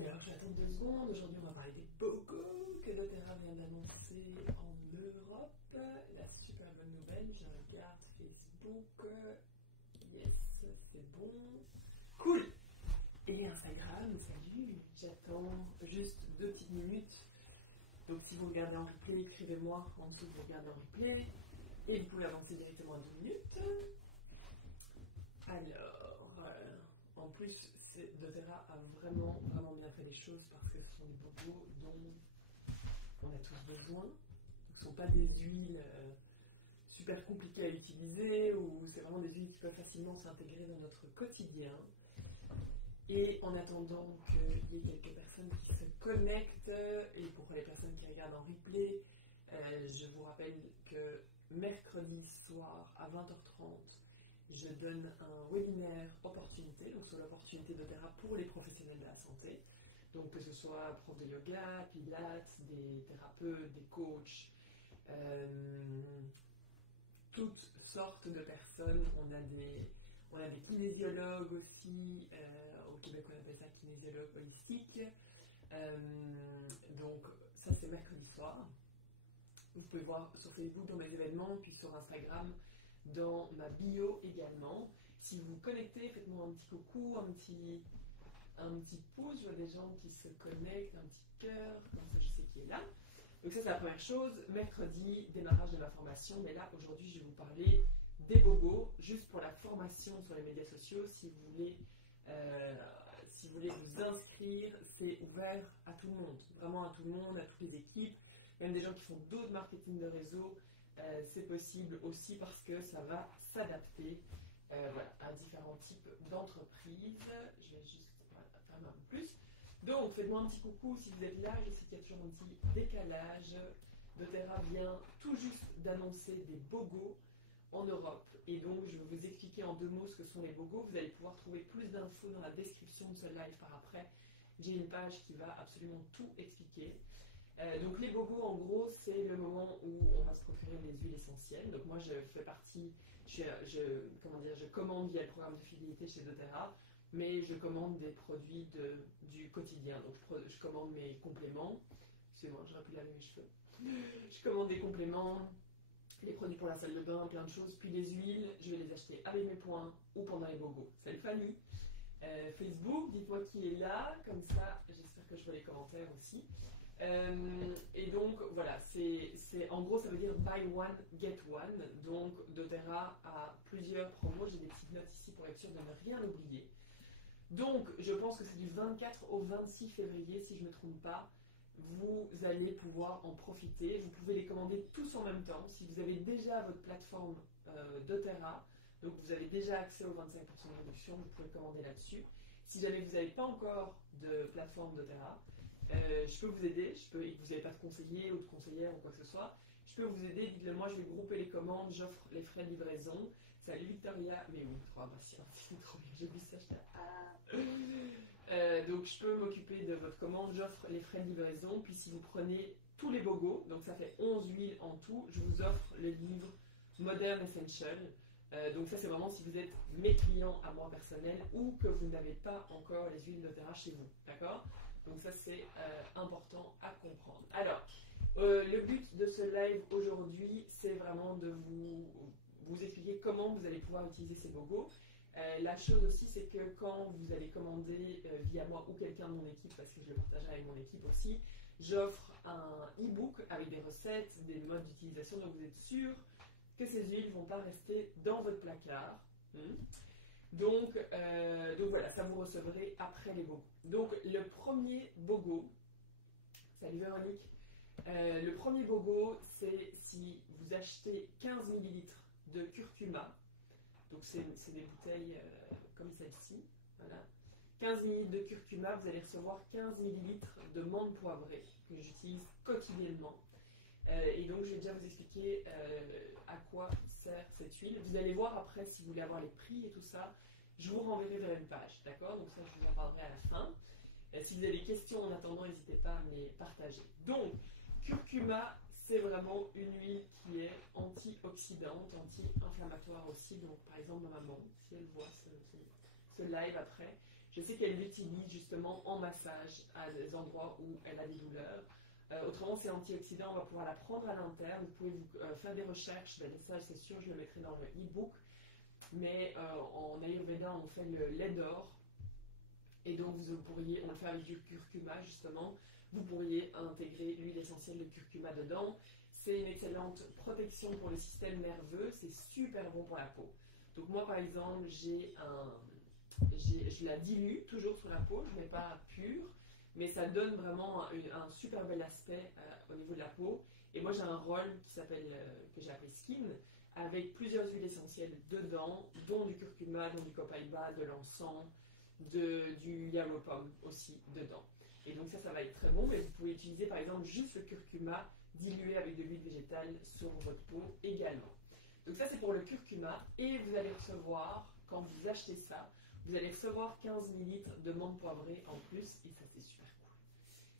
Alors, j'attends 2 secondes. Aujourd'hui, on va parler des BOGO que doTERRA vient d'annoncer en Europe. La super bonne nouvelle, je regarde Facebook. Yes, c'est bon. Cool. Et Instagram, salut. J'attends juste 2 petites minutes. Donc, si vous regardez en replay, écrivez-moi en dessous que vous regardez en replay. Et vous pouvez avancer directement à 2 minutes. Alors, en plus, doTERRA a vraiment bien fait les choses parce que ce sont des bobos dont on a tous besoin. Ce ne sont pas des huiles super compliquées à utiliser ou c'est vraiment des huiles qui peuvent facilement s'intégrer dans notre quotidien. Et en attendant qu'il y ait quelques personnes qui se connectent, et pour les personnes qui regardent en replay, je vous rappelle que mercredi soir à 20h30, je donne un webinaire opportunité, donc sur l'opportunité doTERRA pour les professionnels de la santé. Donc que ce soit prof de yoga, pilates, des thérapeutes, des coachs, toutes sortes de personnes. On a des kinésiologues aussi, au Québec on appelle ça kinésiologue holistique. Donc ça c'est mercredi soir. Vous pouvez voir sur Facebook dans mes événements, puis sur Instagram dans ma bio également. Si vous vous connectez, faites-moi un petit coucou, un petit pouce. Je vois des gens qui se connectent, un petit cœur, comme ça je sais qui est là. Donc ça c'est la première chose. Mercredi, démarrage de ma formation. Mais là aujourd'hui je vais vous parler des BOGO, juste pour la formation sur les médias sociaux. Si vous voulez vous inscrire, c'est ouvert à tout le monde, vraiment à tout le monde, à toutes les équipes, même des gens qui font d'autres marketing de réseau. C'est possible aussi parce que ça va s'adapter à différents types d'entreprises. Je vais juste faire un peu plus. Donc, faites-moi un petit coucou si vous êtes là. Je sais qu'il y a toujours un petit décalage. doTERRA vient tout juste d'annoncer des BOGO en Europe. Et donc, je vais vous expliquer en 2 mots ce que sont les BOGO. Vous allez pouvoir trouver plus d'infos dans la description de ce live par après. J'ai une page qui va absolument tout expliquer. Donc les BOGO, en gros, c'est le moment où on va se procurer des huiles essentielles. Donc moi, je fais partie, je commande via le programme de fidélité chez doTERRA, mais je commande des produits du quotidien. Donc je commande mes compléments. Excusez-moi, j'aurais pu laver mes cheveux. Je commande des compléments, les produits pour la salle de bain, plein de choses. Puis les huiles, je vais les acheter avec mes points ou pendant les BOGO. Salut Fanny. Facebook, dites-moi qui est là, comme ça, j'espère que je vois les commentaires aussi. Et donc voilà, en gros ça veut dire buy one, get one. Donc doTERRA a plusieurs promos, j'ai des petites notes ici pour être sûr de ne rien oublier. Donc je pense que c'est du 24 au 26 février si je ne me trompe pas. Vous allez pouvoir en profiter, vous pouvez les commander tous en même temps. Si vous avez déjà votre plateforme doTERRA, donc vous avez déjà accès aux 25% de réduction, vous pouvez commander là-dessus. Si jamais vous n'avez pas encore de plateforme doTERRA, je peux vous aider, et que vous n'avez pas de conseiller ou de conseillère ou quoi que ce soit, je peux vous aider, dites-le moi, je vais grouper les commandes, j'offre les frais de livraison. Salut Victoria, mais oui, trop impatient, c'est trop bien, j'ai oublié ça, donc je peux m'occuper de votre commande, j'offre les frais de livraison, puis si vous prenez tous les BOGO, donc ça fait 11 huiles en tout, je vous offre le livre Modern Essential. Donc ça c'est vraiment si vous êtes mes clients à moi personnel ou que vous n'avez pas encore les huiles doTERRA chez vous, d'accord? Donc ça c'est important à comprendre. Alors, le but de ce live aujourd'hui, c'est vraiment de vous expliquer comment vous allez pouvoir utiliser ces BOGO. La chose aussi, c'est que quand vous allez commander via moi ou quelqu'un de mon équipe, parce que je le partagerai avec mon équipe aussi, j'offre un e-book avec des recettes, des modes d'utilisation, donc vous êtes sûr que ces huiles ne vont pas rester dans votre placard. Donc voilà, ça vous recevrez après les BOGO. Donc le premier BOGO, salut Véronique, le premier BOGO, c'est si vous achetez 15 ml de curcuma, donc c'est des bouteilles comme celle-ci, voilà. 15 ml de curcuma, vous allez recevoir 15 ml de menthe poivrée que j'utilise quotidiennement. Et donc je vais déjà vous expliquer à quoi sert cette huile. Vous allez voir après si vous voulez avoir les prix et tout ça. Je vous renverrai vers une page, d'accord? Donc ça je vous en parlerai à la fin. Si vous avez des questions en attendant, n'hésitez pas à me les partager. Donc, curcuma, c'est vraiment une huile qui est antioxydante, anti-inflammatoire aussi. Donc par exemple ma maman, si elle voit ce live après, Je sais qu'elle l'utilise justement en massage à des endroits où elle a des douleurs. Autrement, c'est antioxydant, on va pouvoir la prendre à l'interne. Vous pouvez faire des recherches, ça c'est sûr, je le mettrai dans le e-book. Mais en Ayurveda, on fait le lait d'or. Et donc, vous pourriez, on le fait avec du curcuma justement, vous pourriez intégrer l'huile essentielle de curcuma dedans. C'est une excellente protection pour le système nerveux, c'est super bon pour la peau. Donc moi par exemple, je la dilue toujours sur la peau, je ne mets pas pure, mais ça donne vraiment un super bel aspect au niveau de la peau. Et moi j'ai un rôle qui s'appelle, que j'ai appelé Skin, avec plusieurs huiles essentielles dedans, dont du curcuma, dont du copaiba, de l'encens, du yellow palm aussi dedans. Et donc ça va être très bon, mais vous pouvez utiliser par exemple juste le curcuma dilué avec de l'huile végétale sur votre peau également. Donc ça c'est pour le curcuma, et vous allez recevoir, quand vous achetez ça, vous allez recevoir 15 ml de menthe poivrée en plus, et ça c'est super cool.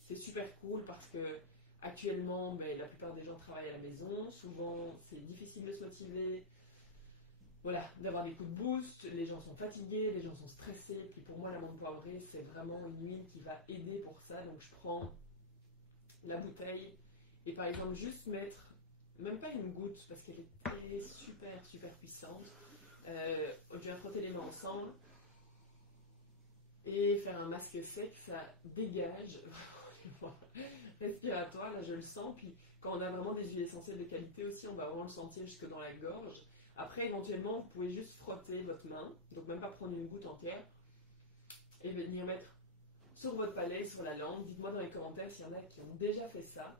C'est super cool parce que actuellement, la plupart des gens travaillent à la maison, souvent c'est difficile de se motiver, voilà, d'avoir des coups de boost, les gens sont fatigués, les gens sont stressés, puis pour moi la menthe poivrée c'est vraiment une huile qui va aider pour ça, donc je prends la bouteille et par exemple juste mettre, même pas une goutte parce qu'elle est super puissante, je viens frotter les mains ensemble et faire un masque sec, ça dégage respiratoire, là je le sens, puis quand on a vraiment des huiles essentielles de qualité aussi, on va vraiment le sentir jusque dans la gorge. Après, éventuellement, vous pouvez juste frotter votre main, donc même pas prendre une goutte entière, et venir mettre sur votre palais, sur la langue. Dites-moi dans les commentaires s'il y en a qui ont déjà fait ça.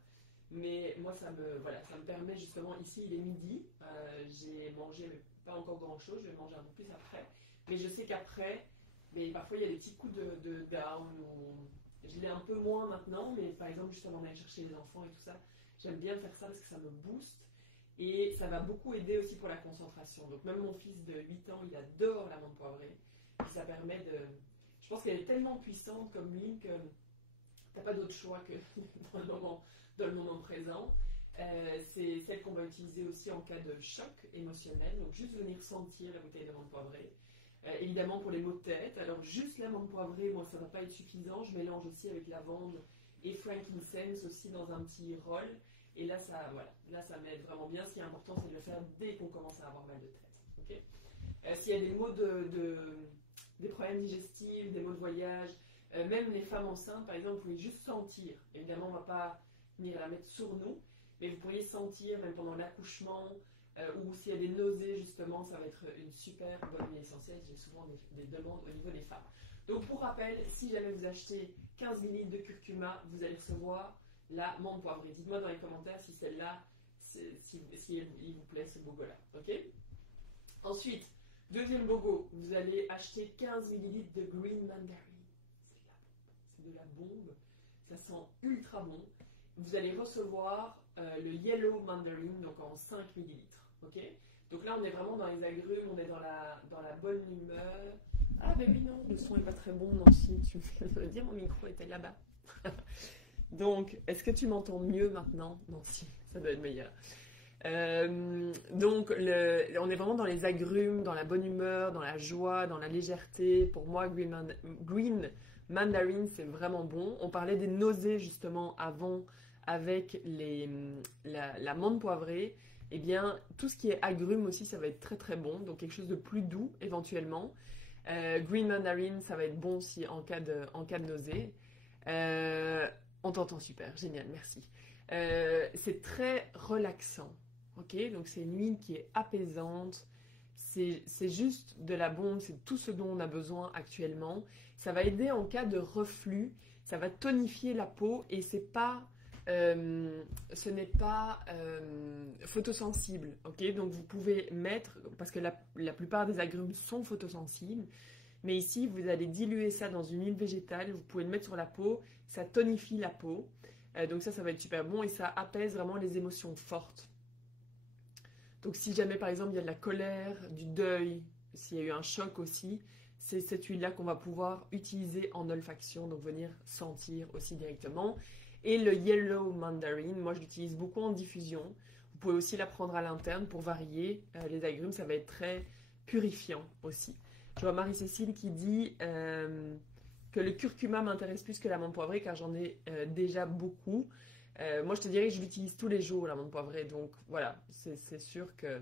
Mais moi, ça me permet justement, ici il est midi, j'ai mangé, mais pas encore grand-chose, je vais manger un peu plus après. Mais je sais qu'après, parfois il y a des petits coups de down, je l'ai un peu moins maintenant, mais par exemple, juste avant d'aller chercher les enfants et tout ça, j'aime bien faire ça parce que ça me booste. Et ça va beaucoup aider aussi pour la concentration. Donc même mon fils de 8 ans, il adore la menthe poivrée. Et ça permet de... Je pense qu'elle est tellement puissante comme huile que t'as pas d'autre choix que dans le moment présent. C'est celle qu'on va utiliser aussi en cas de choc émotionnel. Donc juste venir sentir la bouteille de menthe poivrée. Évidemment pour les maux de tête. Alors juste la menthe poivrée, moi ça va pas être suffisant. Je mélange aussi avec lavande et frankincense aussi dans un petit rôle. Et là, ça m'aide vraiment bien. Ce qui est important, c'est de le faire dès qu'on commence à avoir mal de tête. Okay, s'il y a des maux des problèmes digestifs, des maux de voyage, même les femmes enceintes, par exemple, vous pouvez juste sentir. Évidemment, on ne va pas venir la mettre sur nous, mais vous pourriez sentir, même pendant l'accouchement, ou s'il y a des nausées, justement, ça va être une super bonne huile essentielle. J'ai souvent des demandes au niveau des femmes. Donc, pour rappel, si jamais vous achetez 15 ml de curcuma, vous allez recevoir la menthe poivrée. Dites-moi dans les commentaires si celle-là, si il vous plaît ce bogo-là. Ok. Ensuite, deuxième bogo, vous allez acheter 15 ml de green mandarin. C'est de la bombe. Ça sent ultra bon. Vous allez recevoir le yellow mandarin, donc en 5 ml. Ok. Donc là, on est vraiment dans les agrumes, on est dans la bonne humeur. Ah, mais oui, non, le son n'est pas très bon, Nancy. Tu me dire, mon micro était là-bas. Donc, est-ce que tu m'entends mieux maintenant? Non, si, ça doit être meilleur. Donc, on est vraiment dans les agrumes, dans la bonne humeur, dans la joie, dans la légèreté. Pour moi, green mandarin, c'est vraiment bon. On parlait des nausées justement avant avec la menthe poivrée. Eh bien, tout ce qui est agrumes aussi, ça va être très bon. Donc, quelque chose de plus doux éventuellement. Green mandarin, ça va être bon aussi en cas de nausée. On t'entend super, génial, merci. C'est très relaxant, ok? Donc c'est une huile qui est apaisante, c'est juste de la bombe, c'est tout ce dont on a besoin actuellement. Ça va aider en cas de reflux, ça va tonifier la peau et ce n'est pas photosensible, ok? Donc vous pouvez mettre, parce que la plupart des agrumes sont photosensibles, mais ici, vous allez diluer ça dans une huile végétale, vous pouvez le mettre sur la peau, ça tonifie la peau. Donc ça va être super bon et ça apaise vraiment les émotions fortes. Donc si jamais, par exemple, il y a de la colère, du deuil, s'il y a eu un choc aussi, c'est cette huile-là qu'on va pouvoir utiliser en olfaction, donc venir sentir aussi directement. Et le yellow mandarin, moi je l'utilise beaucoup en diffusion. Vous pouvez aussi la prendre à l'interne pour varier les agrumes, ça va être très purifiant aussi. Je vois Marie-Cécile qui dit que le curcuma m'intéresse plus que l'amande poivrée car j'en ai déjà beaucoup. Moi, je te dirais que je l'utilise tous les jours, l'amande poivrée. Donc voilà, c'est sûr que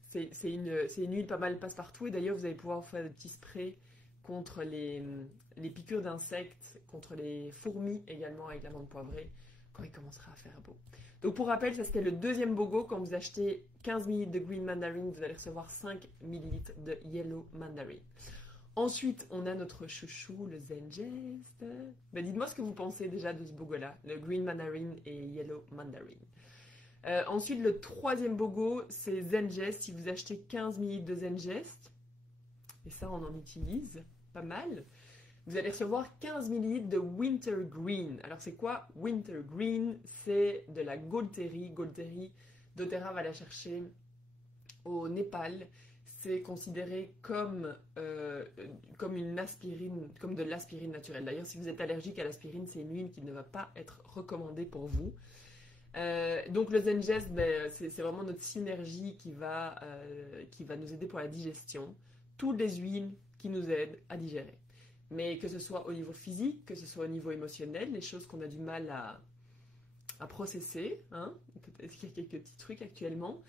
c'est une huile pas mal passe-partout. Et d'ailleurs, vous allez pouvoir faire des petits sprays contre les piqûres d'insectes, contre les fourmis également avec l'amande poivrée quand il commencera à faire beau. Donc pour rappel, ça c'était le deuxième BOGO. Quand vous achetez 15 ml de Green Mandarin, vous allez recevoir 5 ml de Yellow Mandarin. Ensuite, on a notre chouchou, le Zengest. Ben, dites-moi ce que vous pensez déjà de ce BOGO-là, le Green Mandarin et Yellow Mandarin. Ensuite, le troisième BOGO, c'est Zengest. Si vous achetez 15 ml de Zengest, et ça on en utilise pas mal, vous allez recevoir 15 ml de Winter Green. Alors c'est quoi Winter Green? C'est de la Gaultérie. Gaultérie, doTERRA va la chercher au Népal. C'est considéré comme une aspirine, comme de l'aspirine naturelle. D'ailleurs, si vous êtes allergique à l'aspirine, c'est une huile qui ne va pas être recommandée pour vous. Donc le Zengest, ben, c'est vraiment notre synergie qui va nous aider pour la digestion. Toutes les huiles qui nous aident à digérer. Mais que ce soit au niveau physique, que ce soit au niveau émotionnel, les choses qu'on a du mal à processer, hein. Peut-être qu'il y a quelques petits trucs actuellement.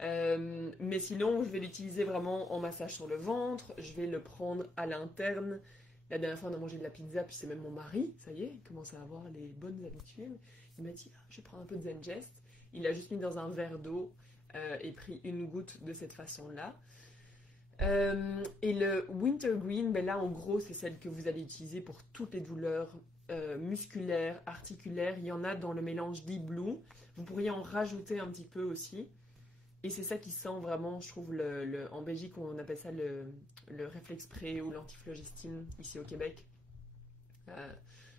Mais sinon, je vais l'utiliser vraiment en massage sur le ventre, je vais le prendre à l'interne. La dernière fois, on a mangé de la pizza, puis c'est même mon mari, ça y est, il commence à avoir les bonnes habitudes. Il m'a dit, je vais prendre un peu de Zengest. Il l'a juste mis dans un verre d'eau et pris une goutte de cette façon-là. Et le Winter Green, ben là en gros c'est celle que vous allez utiliser pour toutes les douleurs musculaires, articulaires. Il y en a dans le mélange d'E-Blue. Vous pourriez en rajouter un petit peu aussi. Et c'est ça qui sent vraiment, je trouve, en Belgique on appelle ça le réflexe spray ou l'antiflogistine ici au Québec.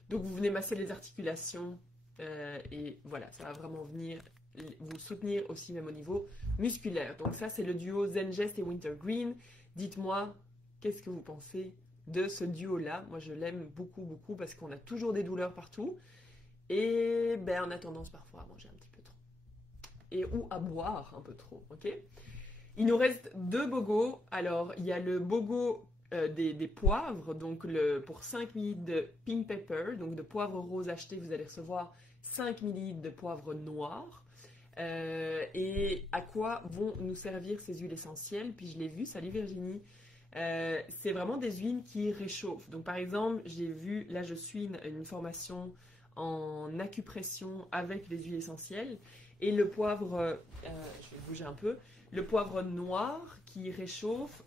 Donc vous venez masser les articulations et voilà, ça va vraiment venir vous soutenir aussi même au niveau musculaire. Donc ça c'est le duo Zengest et Winter Green. Dites-moi qu'est-ce que vous pensez de ce duo là. Moi je l'aime beaucoup beaucoup parce qu'on a toujours des douleurs partout et ben on a tendance parfois à manger un petit peu trop et ou à boire un peu trop, ok. Il nous reste deux bogos. Alors il y a le bogo des poivres, donc pour 5 ml de pink pepper, donc de poivre rose acheté, vous allez recevoir 5 ml de poivre noir. Et à quoi vont nous servir ces huiles essentielles? Puis je l'ai vu, salut Virginie, c'est vraiment des huiles qui réchauffent. Donc par exemple, j'ai vu, là je suis une formation en acupression avec les huiles essentielles et le poivre, je vais bouger un peu, le poivre noir qui réchauffe,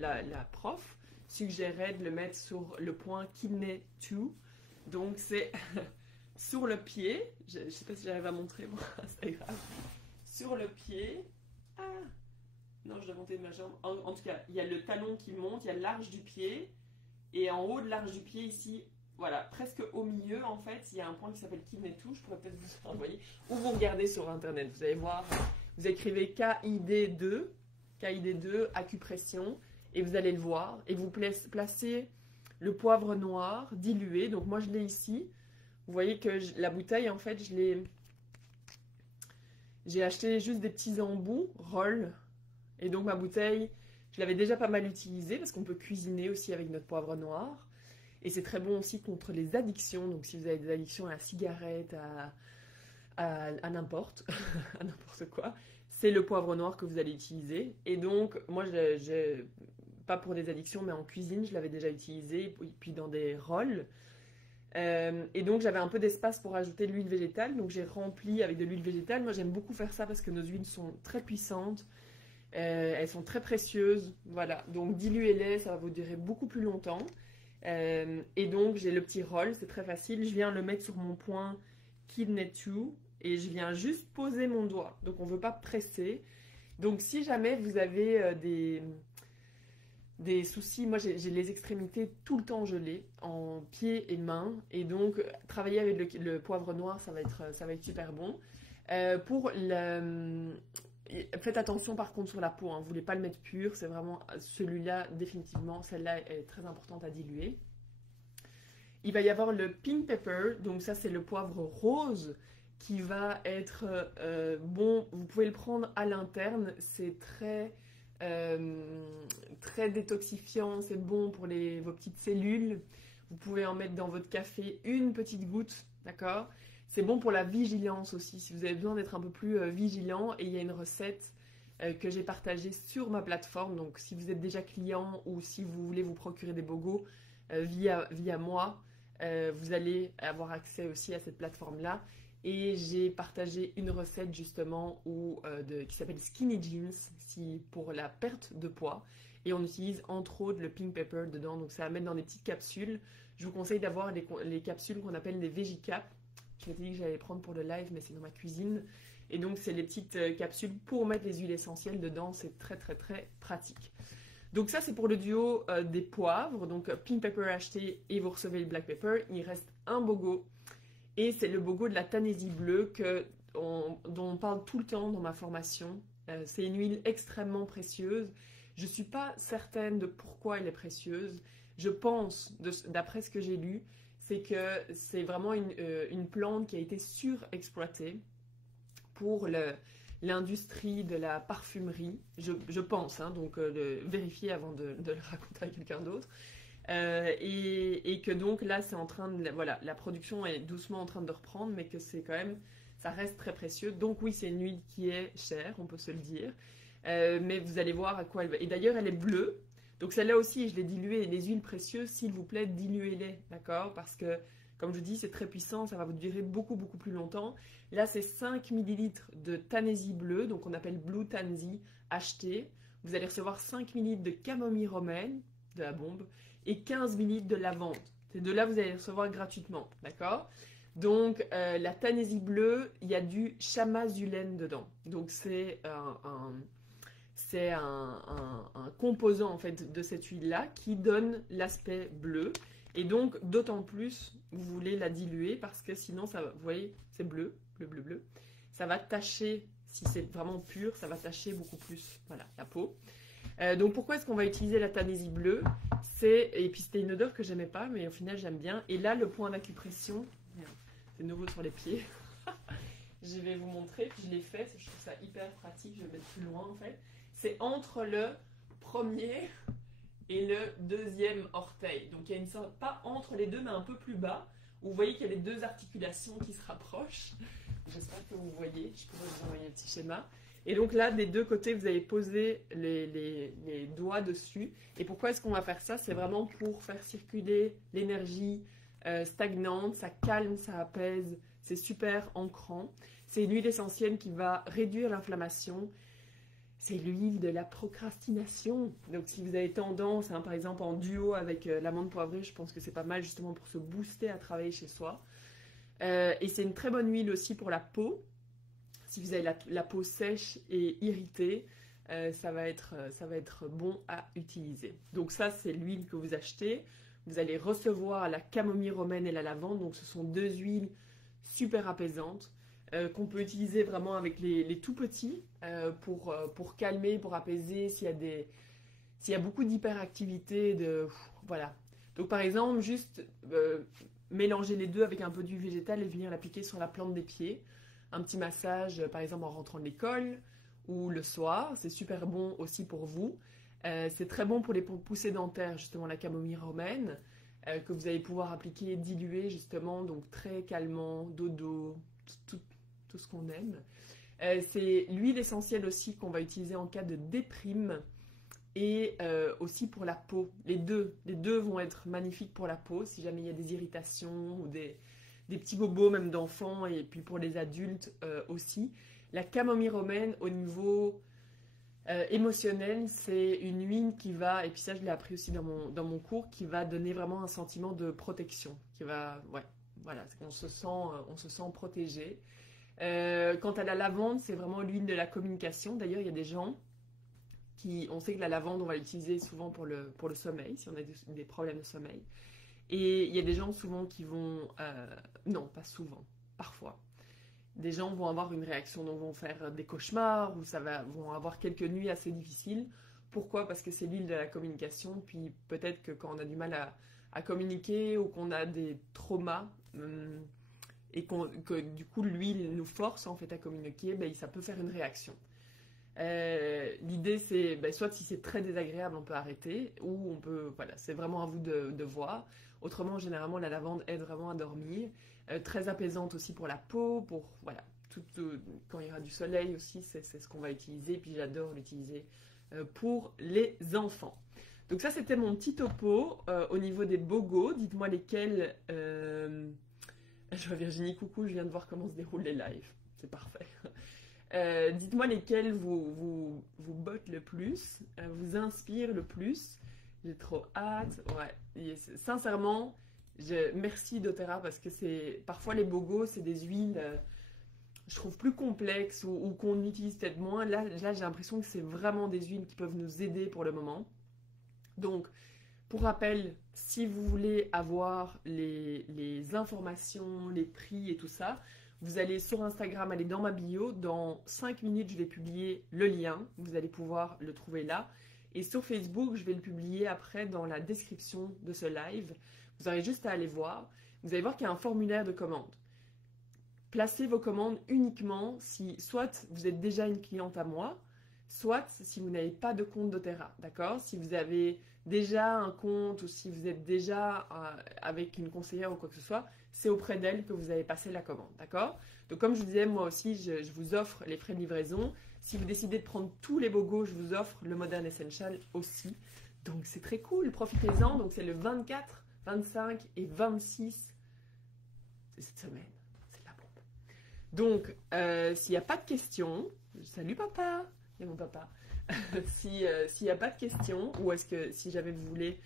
la prof suggérait de le mettre sur le point Kidney 2, donc c'est sur le pied, je ne sais pas si j'arrive à montrer, bon, c'est grave, sur le pied, non je dois monter ma jambe, en tout cas il y a le talon qui monte, il y a l'arche du pied, et en haut de l'arche du pied ici, voilà, presque au milieu en fait, il y a un point qui s'appelle Kidney 2, je pourrais peut-être vous envoyer, ou vous regardez sur internet, vous allez voir, vous écrivez KID2, acupression, et vous allez le voir, et vous placez le poivre noir dilué, donc moi je l'ai ici. Vous voyez que la bouteille, en fait, j'ai acheté juste des petits embouts, roll. Et donc ma bouteille, je l'avais déjà pas mal utilisée parce qu'on peut cuisiner aussi avec notre poivre noir. Et c'est très bon aussi contre les addictions. Donc si vous avez des addictions à la cigarette, à n'importe, à n'importe quoi, c'est le poivre noir que vous allez utiliser. Et donc, moi, pas pour des addictions, mais en cuisine, je l'avais déjà utilisé. Puis dans des rolls. Et donc j'avais un peu d'espace pour ajouter de l'huile végétale, donc j'ai rempli avec de l'huile végétale. Moi j'aime beaucoup faire ça parce que nos huiles sont très puissantes, elles sont très précieuses, voilà, donc diluez-les, ça va vous durer beaucoup plus longtemps. Et donc j'ai le petit roll, c'est très facile, je viens le mettre sur mon point Kidney 2 et je viens juste poser mon doigt, donc on ne veut pas presser. Donc si jamais vous avez des soucis, moi j'ai les extrémités tout le temps gelées, en pieds et mains, et donc travailler avec le poivre noir, ça va être super bon. Faites attention par contre sur la peau, hein, vous ne voulez pas le mettre pur, c'est vraiment celui-là, définitivement, celle-là est très importante à diluer. Il va y avoir le pink pepper, donc ça c'est le poivre rose, qui va être bon, vous pouvez le prendre à l'interne, c'est très très détoxifiant, c'est bon pour vos petites cellules. Vous pouvez en mettre dans votre café une petite goutte, d'accord? C'est bon pour la vigilance aussi, si vous avez besoin d'être un peu plus vigilant. Et il y a une recette que j'ai partagée sur ma plateforme. Donc si vous êtes déjà client ou si vous voulez vous procurer des bogos via moi, vous allez avoir accès aussi à cette plateforme-là. Et j'ai partagé une recette justement qui s'appelle Skinny Jeans pour la perte de poids. Et on utilise entre autres le pink pepper dedans. Donc ça va mettre dans des petites capsules. Je vous conseille d'avoir les capsules qu'on appelle des VegiCap. Je m'étais dit que j'allais prendre pour le live, mais c'est dans ma cuisine. Et donc c'est les petites capsules pour mettre les huiles essentielles dedans. C'est très très très pratique. Donc ça c'est pour le duo des poivres. Donc pink pepper acheté et vous recevez le black pepper. Il reste un bogo. Et c'est le bogo de la Tanésie bleue dont on parle tout le temps dans ma formation. C'est une huile extrêmement précieuse. Je ne suis pas certaine de pourquoi elle est précieuse. Je pense, d'après ce que j'ai lu, c'est que c'est vraiment une plante qui a été surexploitée pour l'industrie de la parfumerie. Je pense, hein, donc vérifier avant de le raconter à quelqu'un d'autre. Et que donc là c'est en train de voilà, la production est doucement en train de reprendre, mais que c'est quand même, ça reste très précieux. Donc oui, c'est une huile qui est chère, on peut se le dire, mais vous allez voir à quoi elle va. Et d'ailleurs elle est bleue, donc celle-là aussi je l'ai diluée. Les huiles précieuses, s'il vous plaît, diluez-les, d'accord, parce que comme je vous dis c'est très puissant, ça va vous durer beaucoup beaucoup plus longtemps. Là c'est 5 ml de Tanésie bleue, donc on appelle Blue Tansy acheté. Vous allez recevoir 5 ml de camomille romaine, de la bombe, et 15 ml de lavande. Ces deux-là, vous allez les recevoir gratuitement, d'accord? Donc, la Tanésie bleue, il y a du chamazulène dedans. Donc, c'est un composant, en fait, de cette huile-là qui donne l'aspect bleu. Et donc, d'autant plus, vous voulez la diluer parce que sinon, ça, vous voyez, c'est bleu, bleu, bleu, bleu. Ça va tacher, si c'est vraiment pur, ça va tacher beaucoup plus, voilà, la peau. Donc pourquoi est-ce qu'on va utiliser la Tanésie bleue? Et puis c'était une odeur que j'aimais pas, mais au final j'aime bien. Et là le point d'acupression, c'est nouveau sur les pieds. Je vais vous montrer, puis je l'ai fait, je trouve ça hyper pratique, je vais le mettre plus loin en fait. C'est entre le premier et le deuxième orteil. Donc il y a une sorte, pas entre les deux, mais un peu plus bas, où vous voyez qu'il y a les deux articulations qui se rapprochent. J'espère que vous voyez, je pourrais vous envoyer un petit schéma. Et donc là, des deux côtés, vous allez poser les doigts dessus. Et pourquoi est-ce qu'on va faire ça? C'est vraiment pour faire circuler l'énergie stagnante. Ça calme, ça apaise. C'est super ancrant. C'est une huile essentielle qui va réduire l'inflammation. C'est l'huile de la procrastination. Donc si vous avez tendance, hein, par exemple en duo avec l'amande poivrée, je pense que c'est pas mal justement pour se booster à travailler chez soi. Et c'est une très bonne huile aussi pour la peau. Si vous avez la peau sèche et irritée, ça va être bon à utiliser. Donc ça, c'est l'huile que vous achetez. Vous allez recevoir la camomille romaine et la lavande. Donc ce sont deux huiles super apaisantes qu'on peut utiliser vraiment avec les tout petits pour calmer, pour apaiser s'il y a beaucoup d'hyperactivité. Voilà. Donc par exemple, juste mélanger les deux avec un peu d'huile végétale et venir l'appliquer sur la plante des pieds. Un petit massage, par exemple en rentrant de l'école ou le soir, c'est super bon aussi pour vous. C'est très bon pour les poussées dentaires, justement la camomille romaine, que vous allez pouvoir appliquer, diluer justement, donc très calmant, dodo, tout ce qu'on aime. C'est l'huile essentielle aussi qu'on va utiliser en cas de déprime et aussi pour la peau. Les deux vont être magnifiques pour la peau si jamais il y a des irritations ou des petits bobos même d'enfants et puis pour les adultes aussi. La camomille romaine au niveau émotionnel, c'est une huile qui va, et puis ça je l'ai appris aussi dans mon cours, qui va donner vraiment un sentiment de protection, qui va, ouais, voilà, on se sent protégé. Quant à la lavande, c'est vraiment l'huile de la communication. D'ailleurs, il y a des gens on sait que la lavande, on va l'utiliser souvent pour le sommeil, si on a des problèmes de sommeil. Et il y a des gens souvent qui vont, non pas souvent, parfois, des gens vont avoir une réaction, donc vont faire des cauchemars ou vont avoir quelques nuits assez difficiles. Pourquoi? Parce que c'est l'huile de la communication, puis peut-être que quand on a du mal à communiquer ou qu'on a des traumas et que du coup l'huile nous force en fait à communiquer, ben, ça peut faire une réaction. L'idée c'est, soit si c'est très désagréable, on peut arrêter, ou on peut, voilà, c'est vraiment à vous de voir. Autrement, généralement, la lavande aide vraiment à dormir. Très apaisante aussi pour la peau, pour, voilà, quand il y aura du soleil aussi, c'est ce qu'on va utiliser. Puis j'adore l'utiliser pour les enfants. Donc ça, c'était mon petit topo au niveau des bogos. Dites-moi lesquels... Je vois Virginie, coucou, je viens de voir comment se déroulent les lives. C'est parfait. Dites-moi lesquels vous bottent le plus, vous inspirent le plus. J'ai trop hâte. Ouais. Sincèrement, merci doTERRA parce que parfois les bogos, c'est des huiles, je trouve plus complexes ou qu'on utilise peut-être moins. Là j'ai l'impression que c'est vraiment des huiles qui peuvent nous aider pour le moment. Donc, pour rappel, si vous voulez avoir les informations, les prix et tout ça, vous allez sur Instagram, allez dans ma bio. Dans 5 minutes, je vais publier le lien. Vous allez pouvoir le trouver là. Et sur Facebook, je vais le publier après dans la description de ce live. Vous aurez juste à aller voir. Vous allez voir qu'il y a un formulaire de commande. Placez vos commandes uniquement si soit vous êtes déjà une cliente à moi, soit si vous n'avez pas de compte doTERRA, d'accord? Si vous avez déjà un compte ou si vous êtes déjà avec une conseillère ou quoi que ce soit, c'est auprès d'elle que vous avez passé la commande, d'accord? Donc comme je vous disais, moi aussi, je vous offre les frais de livraison. Si vous décidez de prendre tous les bogos, je vous offre le Modern Essential aussi. Donc c'est très cool, profitez-en. Donc c'est le 24, 25 et 26, c'est cette semaine. C'est la bombe. Donc s'il n'y a pas de questions, salut papa, il y a mon papa. S'il n'y a pas de questions, ou est-ce que si jamais vous voulez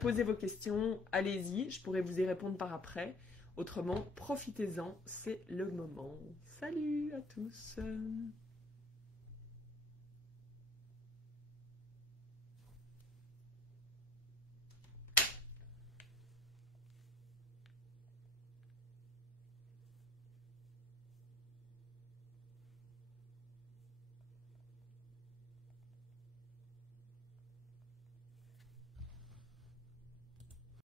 poser vos questions, allez-y, je pourrais vous y répondre par après. Autrement, profitez-en, c'est le moment. Salut à tous.